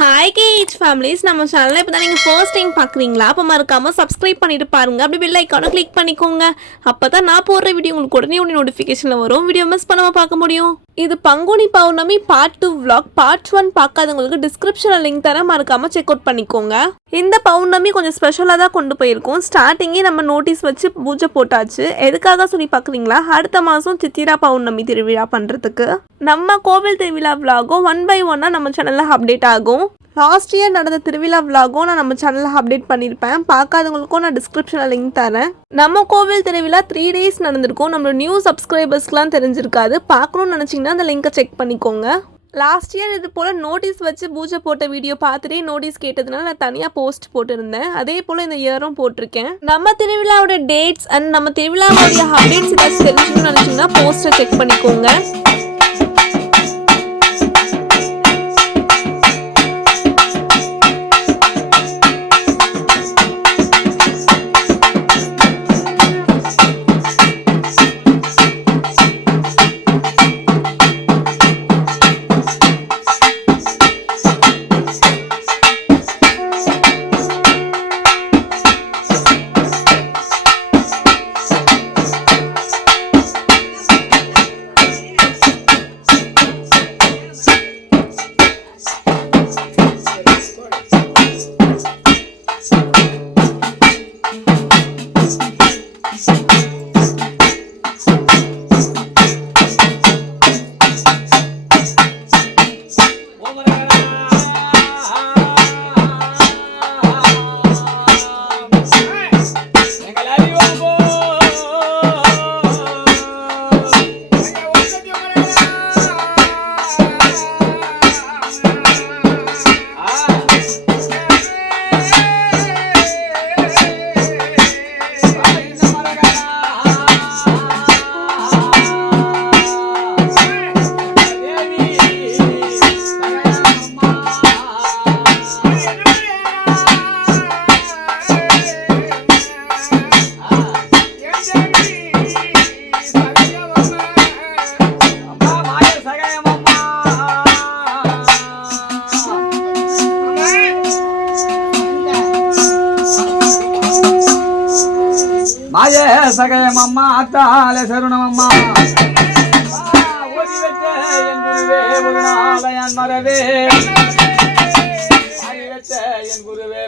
Hi gauge families நம்ம சேனலில் இப்போ தான் நீங்கள் ஃபர்ஸ்ட் டைம் பார்க்குறீங்களா அப்போ மறக்காமல் சப்ஸ்கிரைப் பண்ணிட்டு பாருங்கள் அப்படி பெல் ஐக்கானை கிளிக் பண்ணிக்கோங்க. அப்போ தான் நான் போடுற வீடியோ உங்களுக்கு உடனே உடனே நோட்டிஃபிகேஷனில் வரும். வீடியோ மிஸ் பண்ணாமல் பார்க்க முடியும். இது Panguni Pournami part two vlog part one பார்க்காதவங்களுக்கு டிஸ்கிரிப்ஷனில் லிங்க் தர மறக்காமல் செக் அவுட் பண்ணிக்கோங்க. இந்த பௌர்ணமி கொஞ்சம் ஸ்பெஷலாக தான் கொண்டு போயிருக்கோம். ஸ்டார்டிங்கே நம்ம நோட்டீஸ் வச்சு பூஜை போட்டாச்சு. எதுக்காக சொல்லி பார்க்குறீங்களா? அடுத்த மாதம் சித்திரா பௌர்ணமி திருவிழா பண்ணுறதுக்கு நம்ம கோவில் திருவிழா விலாகும் ஒன் பை ஒன்னாக நம்ம சேனலில் அப்டேட் ஆகும். லாஸ்ட் இயர் நடந்த திருவிழா விலாகும் நான் நம்ம சேனலில் அப்டேட் பண்ணியிருப்பேன் பார்க்காதவங்களுக்கும் நான் டிஸ்கிரிப்ஷனில் லிங்க் தரேன். நம்ம கோவில் திருவிழா த்ரீ டேஸ் நடந்திருக்கும். நம்மளோட நியூ சப்ஸ்கிரைபர்ஸ்க்குலாம் தெரிஞ்சிருக்காது. பார்க்கணும்னு நினச்சிங்கன்னா அந்த லிங்கை செக் பண்ணிக்கோங்க. லாஸ்ட் இயர் இது போல் நோட்டீஸ் வச்சு பூஜை போட்ட வீடியோ பார்த்துட்டே நோட்டீஸ் கேட்டதுனால நான் தனியாக போஸ்ட் போட்டிருந்தேன். அதே போல் இந்த இயரும் போட்டிருக்கேன். நம்ம திருவிழாவோட டேட்ஸ் அண்ட் நம்ம திருவிழாவோடைய அப்டேட்ஸ் ஏதாச்சும் தெரிஞ்சுக்கணும்னு நினச்சிங்கன்னா போஸ்ட்டை செக் பண்ணிக்கோங்க.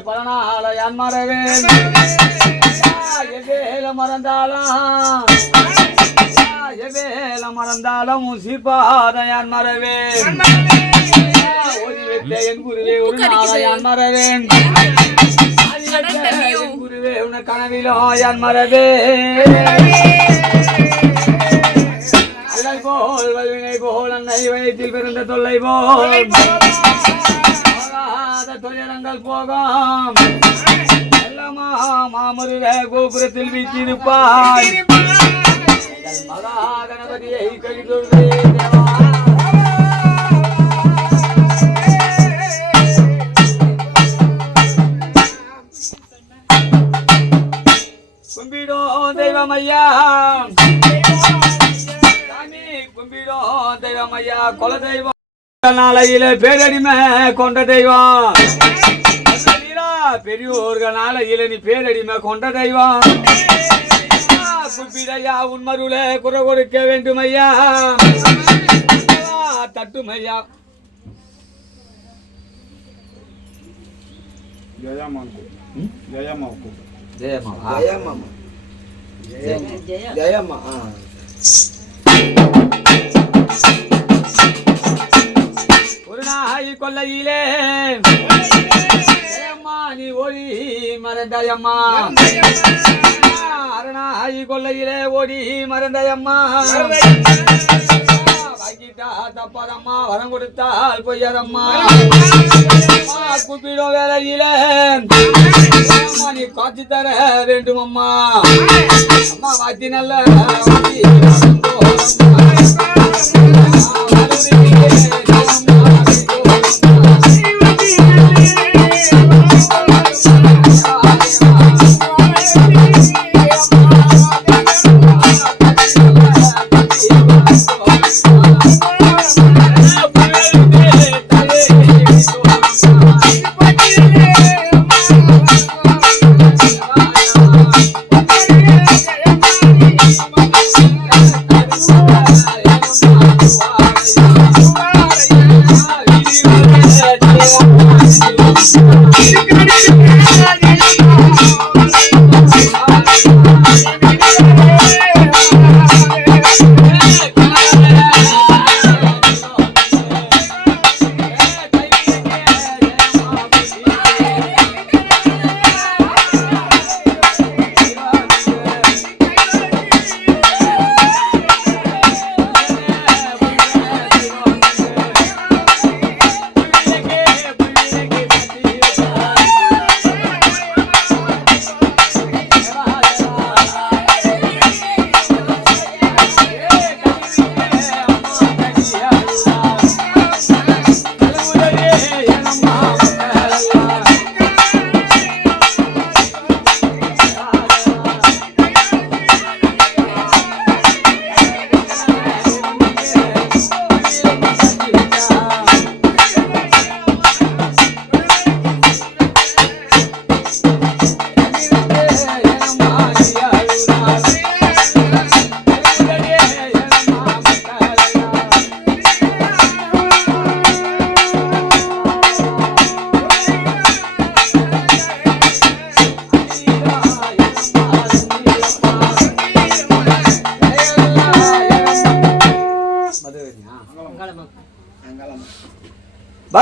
என் குருவே பல நாளையான் எவேல மறந்தாலும் எவேல மறந்தாலும் சிப்பாதையான் மறவே ஓடி என் குருவே ஒரு நாளையான் மறவேன் ஆடி என் குருவே உன கனவிலோ யான் மறவே போல் வல்வினை போல் அன்னை வயத்தில் பிறந்த தொல்லை போல் துயரங்கள் போகும். எல்லாமா மாமருக கோபுரத்தில் எங்கள் மகா கணபதியை கழிதொழுதே மலையில பேரடிமை கொண்ட தெய்வம். பெரியோர்களால இளநி பேரடிமை கொண்ட தெய்வம். குப்பிடையா உன்மருள குறை கொடுக்க வேண்டும் ஐயா தட்டுமையா? ஜெயமா ஜெயமா ஜெயமா ஜெயமா ஜெயமா. ஜெயமா கொல்லையிலே ஜெயம்மா நீ ஓடி மறந்தாயம்மா. அரணாயி கொல்லையிலே ஓடி மறந்தாயம்மா. வாங்கிட்டா தப்பாதம்மா வரம் கொடுத்தால் பொய்யாதம்மா. கூப்பிடும் வேலையில. நீ காட்சி தர வேண்டும் அம்மா அம்மா வாத்தி நல்ல வாத்தி.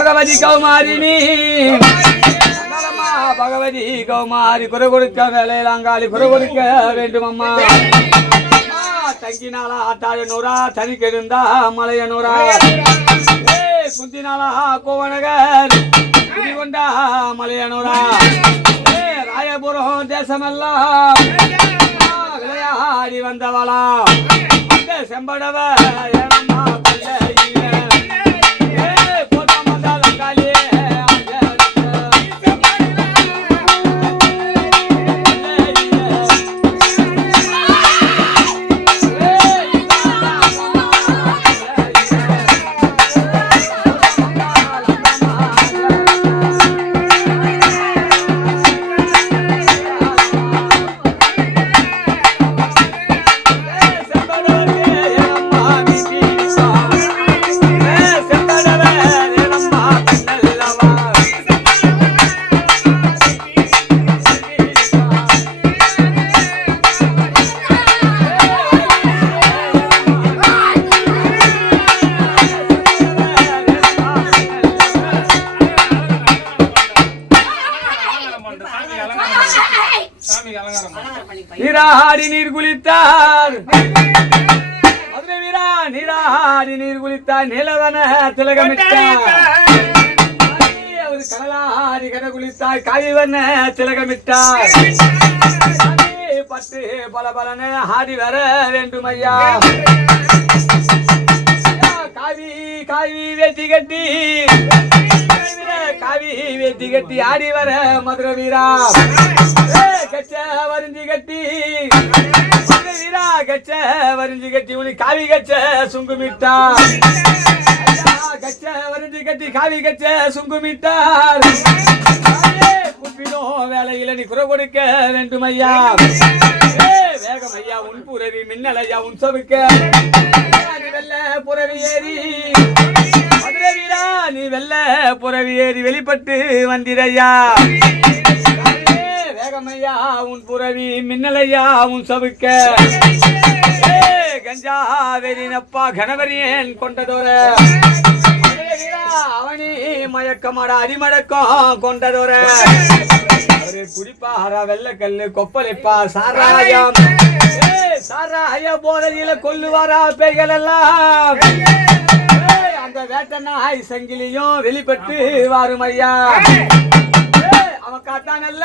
பகவதி கௌமாரினி பகவதி கௌமாரி குறை கொடுக்க வேலையில் அங்காளி குறை கொடுக்க வேண்டும் அம்மா தங்கினாலா ஆட்டாய நூறா தனி கெடுந்தா மலைய நூறா. குந்தினாலா கோவனகர். குடி கொண்டா மலைய நூறா. ராயபுரம் தேசமெல்லாம் விளையாடி வந்தவளா. செம்படவ ஏனம்மா. அவர் கதை குளித்தாய் குளித்தார் திலகமிட்டாய். திலகமிட்டார் பட்டு பல பலன ஆடி வர வேண்டும் ஐயா காவி காவி வேட்டி கட்டி. காவி வேட்டி கட்டி ஆடி வர மதுர வீரா கச்ச வருந்தி கட்டி. மதுரை கச்ச வரிஞ்சி கட்டி உனி காவி கச்ச சுங்குமிட்டார் கச்ச வரிஞ்சி கட்டி காவி கச்ச சுங்குமிட்டார் தாயே, வேலையில நீ குறை கொடுக்க வேண்டும் ஐயா வேகம் ஐயா உன் புரவி மின்னல் ஐயா உன் சவுக்க. வெல்ல வெள்ள புறவி ஏறி நீ வெள்ள புறவி ஏறி வெளிப்பட்டு வந்திரையா? வேகமையா உன் புறவி மின்னலையா உன் சவுக்க. ஏய், கஞ்சா வெறினப்பா கணவரியன் கொண்டதோர? அவனி மயக்கமாடா அடிமடக்கம் கொண்டதோர? அவரு குடிப்பாரா வெள்ளக்கல்லு கொப்பளிப்பா சாராயம். சாராய போதையில கொல்லுவாரா பேய்கள் எல்லாம் அந்த வேட்ட நாய் சங்கிலியும் வெளிப்பட்டு வாரும் ஐயா அவன் காட்டானல்ல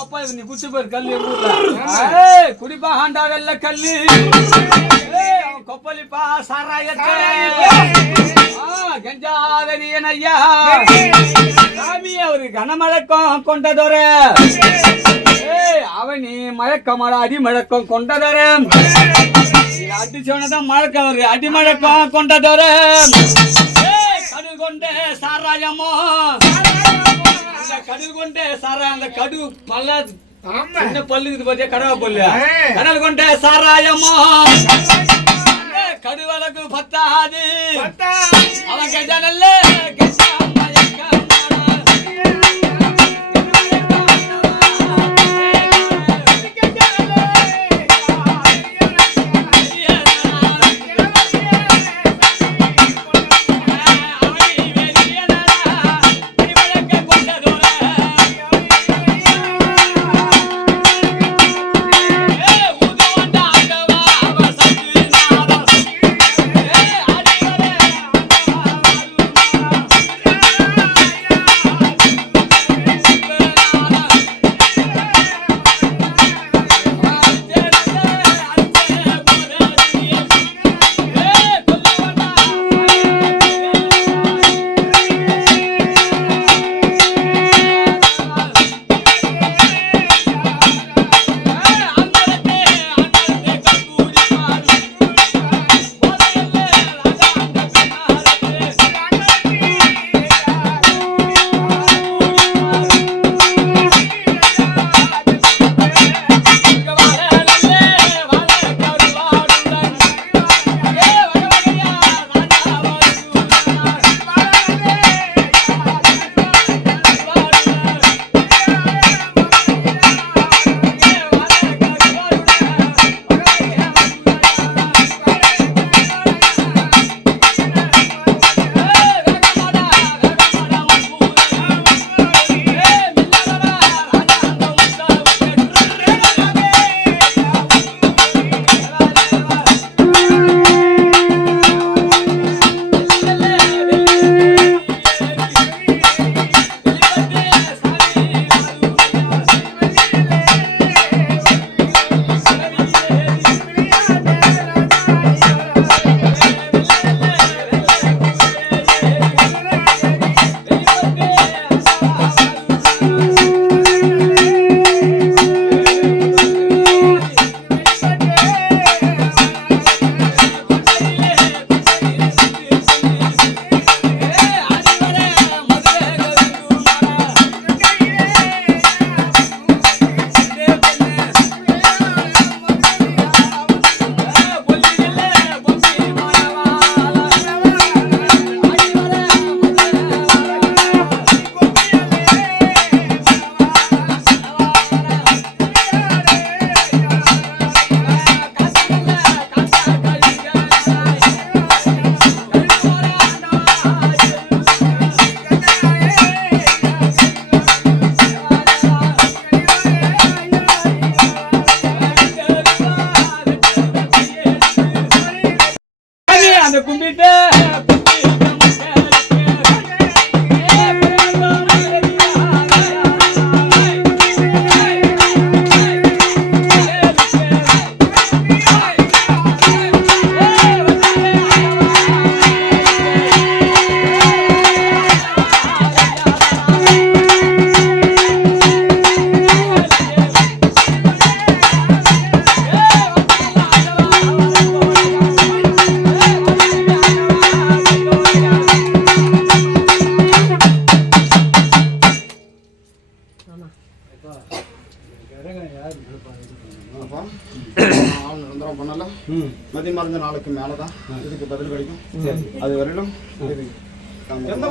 கொப்பை நீ குச்சி பேர் கல்லு ஊர்ல குடிப்பா ஆண்டா வெள்ள கல்லு. கொப்பளிப்பா சாராயத்தை. கெஞ்சாதரியன் ஐயா. சாமி அவரு கனமழக்கம் கொண்டதொர. அவனி மழக்கமட அடிமழக்கம் கொண்டதொர. அடிச்சவனதான் மழக்கம் அவரு அடிமழக்கம் கொண்டதொர. கடு கொண்ட சாராயமோ. அந்த கடு கொண்ட சாராயம் அந்த கடு பல்ல என்ன பல்லு இருக்குது பாத்தியா கடவா பல்லு? கடல் கொண்ட சாராயமோ. ஏய், கடு வழக்கு பத்தாது. அவன்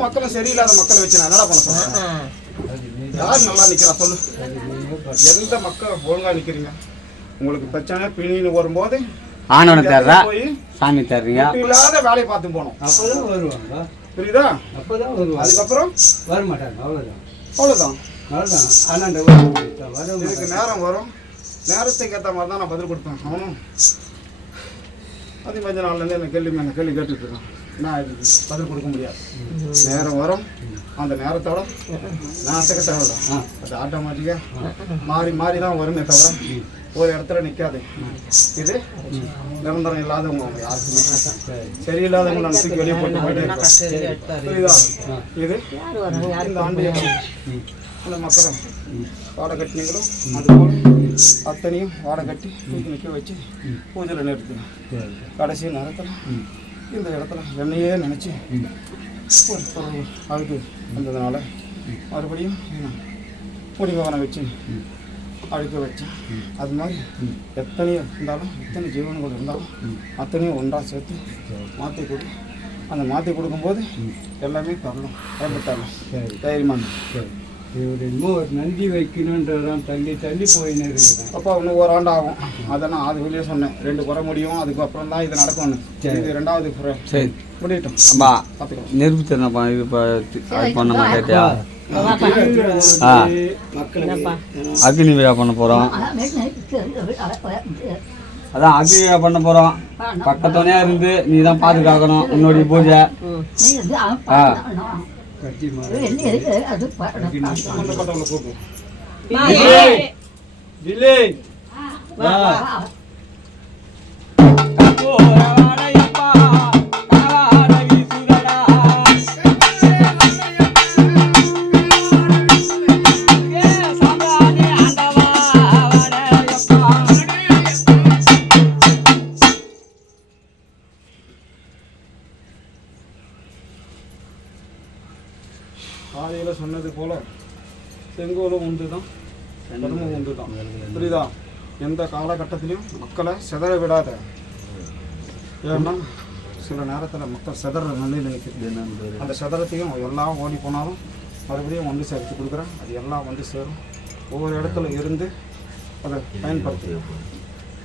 மக்களும் சரியில்லாத மக்களை வச்சு நான் என்னடா பண்ண சொல்றேன் யார் நல்லா நிக்கிறா சொல்லு. எந்த மக்கள் ஒழுங்கா நிக்கிறீங்க? உங்களுக்கு பிரச்சனை பிணின்னு வரும்போது ஆண்டவனை தேடுறா போய் சாமி தேடுறீங்க. இல்லாத வேலையை பார்த்து போனோம் அப்பதான் வருவாங்க. புரியுதா? அப்பதான் வருவாங்க. அதுக்கப்புறம்? வர மாட்டாங்க அவ்வளவுதான். அவ்வளவுதான். அவ்வளவுதான் ஆனா இந்த வர வர இதுக்கு நேரம் வரும். நேரத்துக்கு ஏற்ற மாதிரி தான் நான் பதில் கொடுப்பேன். அவனும். அதே மாதிரி நாள்லேருந்து என்ன கேள்வி மேலே கேள்வி கேட்டுட்டு இருக்கான். நான் பதில் கொடுக்க முடியாது. நேரம் வரும் அந்த நேரத்தோட நான் தேவையில்ல. அது ஆட்டோமேட்டிக்காக மாறி மாறி தான் வருமே தவிர ஒரு இடத்துல நிற்காது இது நிரந்தரம் இல்லாதவங்க அவங்க யாருக்குமே. சரியில்லாதவங்க நான் தூக்கி வெளியே போட்டு போயிட்டே இது இந்த ஆண்டு அந்த மக்களும் வாடை கட்டினீங்களும் அதுபோல் அத்தனையும் வாடை கட்டி தூக்கி நிற்க வச்சு பூஜையில் நிறுத்தணும். கடைசி நேரத்தில் இந்த இடத்துல என்னையே நினச்சி ஒரு பொருள் அழுது வந்ததுனால மறுபடியும் முடிவகனை வச்சு அழுக்க வச்சேன் அது மாதிரி எத்தனையோ இருந்தாலும் எத்தனை ஜீவன்கள் இருந்தாலும் அத்தனையும் ஒன்றா சேர்த்து மாற்றி கொடு. அந்த மாற்றி கொடுக்கும்போது எல்லாமே தரணும். பயப்பட்டாலும் தைரியமாக சரி. இவர் ஒரு நன்றி வைக்கணுன்றதான் தள்ளி தள்ளி போயின்னு இருக்கிறேன் அப்பா இன்னும் ஒரு ஆண்டு ஆகும் அதை நான் அது வெளியே சொன்னேன். ரெண்டு குறை முடியும் அதுக்கப்புறம் தான் இது நடக்கணும். இது ரெண்டாவது குறை. சரி. முடியட்டும். அம்மா திறனப்பா இது பண்ண கேட்டியா? ஆ. அக்னி விழா பண்ண போகிறோம் அதான் அக்னி விழா பண்ண போகிறோம் பக்கத்துணையாக இருந்து நீ தான் பாதுகாக்கணும். உன்னுடைய பூஜை. ஆ. சம்மந்தப்பட்டவங்களை தர்மம் உண்டு தான் புரியுதா எந்த காலகட்டத்திலையும் மக்களை சிதற விடாத ஏன்னா சில நேரத்தில் மக்கள் சிதற நிலையில் நிற்குது அந்த சிதறத்தையும் எல்லாம் ஓடி போனாலும் மறுபடியும் ஒன்று சேர்த்து கொடுக்குறேன் அது எல்லாம் வந்து சேரும் ஒவ்வொரு இடத்துல இருந்து அதை பயன்படுத்தி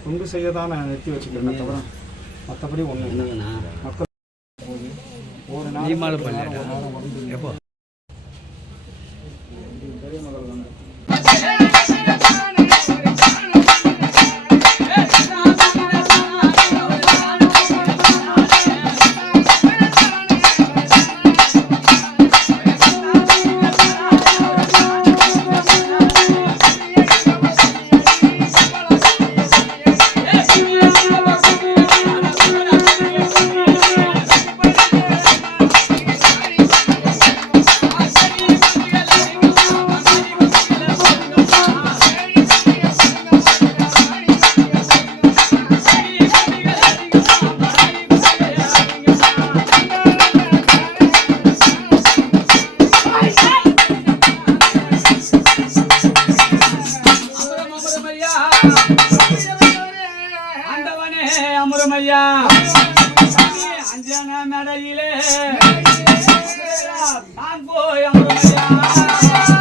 உண்டு செய்ய தான் நான் நிறுத்தி வச்சுக்கிறேன் தவிர மற்றபடி ஒன்று மக்கள் ஒரு நாள் மேடையிலே. நான் போய் அமுரமையா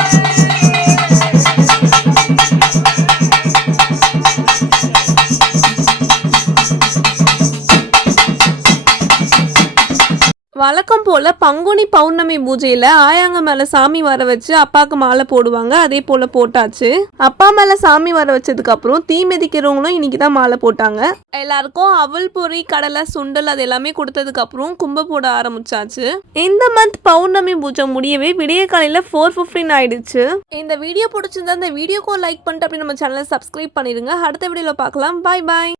வழக்கம் போல் பங்குனி பௌர்ணமி பூஜையில் ஆயாங்க மேலே சாமி வர வச்சு அப்பாவுக்கு மாலை போடுவாங்க. அதே போல் போட்டாச்சு. அப்பா மேலே சாமி வர வச்சதுக்கப்புறம் தீ மிதிக்கிறவங்களும் இன்னைக்கு தான் மாலை போட்டாங்க. எல்லாருக்கும் அவல் பொறி கடலை சுண்டல் அது எல்லாமே கொடுத்ததுக்கப்புறம் கும்ப போட ஆரம்பிச்சாச்சு. இந்த மந்த் பௌர்ணமி பூஜை முடியவே விடிய காலையில் ஃபோர் ஃபிஃப்டின் ஆயிடுச்சு. இந்த வீடியோ பிடிச்சிருந்தா இந்த வீடியோக்கு லைக் பண்ணிட்டு அப்படி நம்ம சேனலை சப்ஸ்கிரைப் பண்ணிடுங்க. அடுத்த வீடியோவில் பார்க்கலாம். பாய் பாய்